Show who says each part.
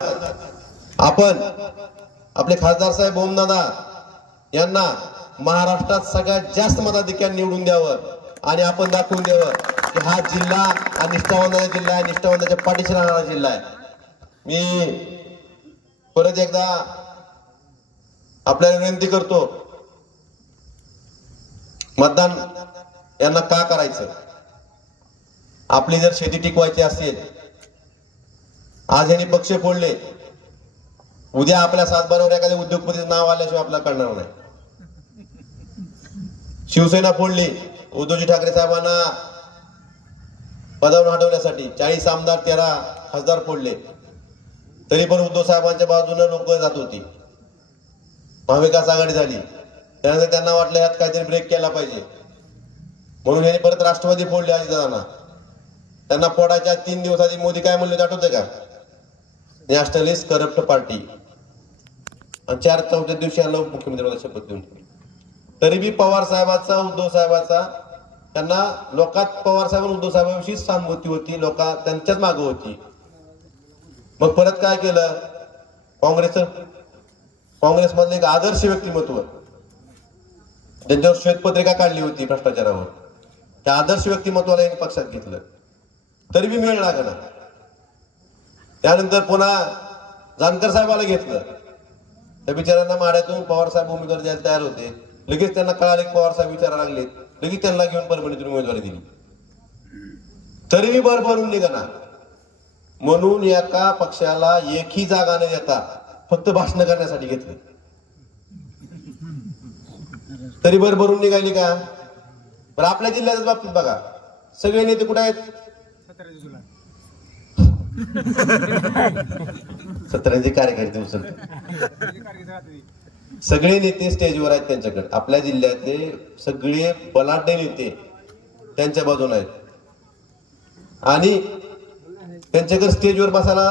Speaker 1: आपण आपले खासदार साहेब ओमदादा यांना महाराष्ट्रात सगळ्यात जास्त मताधिक्याने निवडून द्यावं आणि आपण दाखवून द्यावं की हा जिल्हा हा निष्ठावंताचा जिल्हा आहे निष्ठावंताच्या पाठीशी राहणारा जिल्हा आहे. मी परत एकदा आपल्याला विनंती करतो मतदान यांना का करायचं? आपली जर शेती टिकवायची असेल आज यांनी पक्ष फोडले. उद्या आपल्या सातबारावर एखाद्या उद्योगपतीचं नाव आल्याशिवाय आपल्याला कळणार नाही. शिवसेना फोडली. उद्धवजी ठाकरे साहेबांना पदावरून हटवण्यासाठी चाळीस आमदार तेरा खासदार फोडले. तरी पण उद्धव साहेबांच्या बाजूने लोक जात होती. महाविकास आघाडी झाली. त्यानंतर त्यांना वाटलं ह्यात काहीतरी ब्रेक केला पाहिजे. म्हणून यांनी परत राष्ट्रवादी फोडले अजितदादांना. त्यांना फोडायच्या तीन दिवस आधी मोदी काय म्हणले होते आठवते का? Nationalist corrupt party. आणि चार चौथ्या दिवशी आलो मुख्यमंत्री मला शपथ देऊन तरी बी पवार साहेबाचा उद्धव साहेबाचा त्यांना लोकात पवार साहेब उद्धव साहेबांविषयी सहानुभूती होती लोक त्यांच्याच मागं होती. मग परत काय केलं? काँग्रेसचं काँग्रेसमधलं एक आदर्श व्यक्तिमत्व. ज्यांच्यावर श्वेतपत्रिका काढली होती भ्रष्टाचारावर. त्या आदर्श व्यक्तिमत्वाला एक पक्षात घेतलं. तरी बी का त्यानंतर पुन्हा जानकर साहेबाला घेतलं. त्या बिचाऱ्यांना माड्यातून पवारसाहेब उमेदवार द्यायला तयार होते. लगेच त्यांना कळाले की विचारायला लागले लगेच त्यांना घेऊन परभणीतून उमेदवारी दिली. तरीही भर बर भरून निघाना म्हणून एका पक्षाला एकही जागा न देता फक्त भाषण करण्यासाठी घेतले. तरी भर भरून निघाली का? बरं आपल्या जिल्ह्याच्या बाबतीत बघा. सगळे नेते कुठे आहेत? सतराचे कार्यकर्ते उचलते सगळे नेते स्टेजवर आहेत त्यांच्याकडे. आपल्या जिल्ह्यातले सगळे बलाढ्य नेते त्यांच्या बाजून आहेत. आणि त्यांच्याकडे स्टेजवर बसायला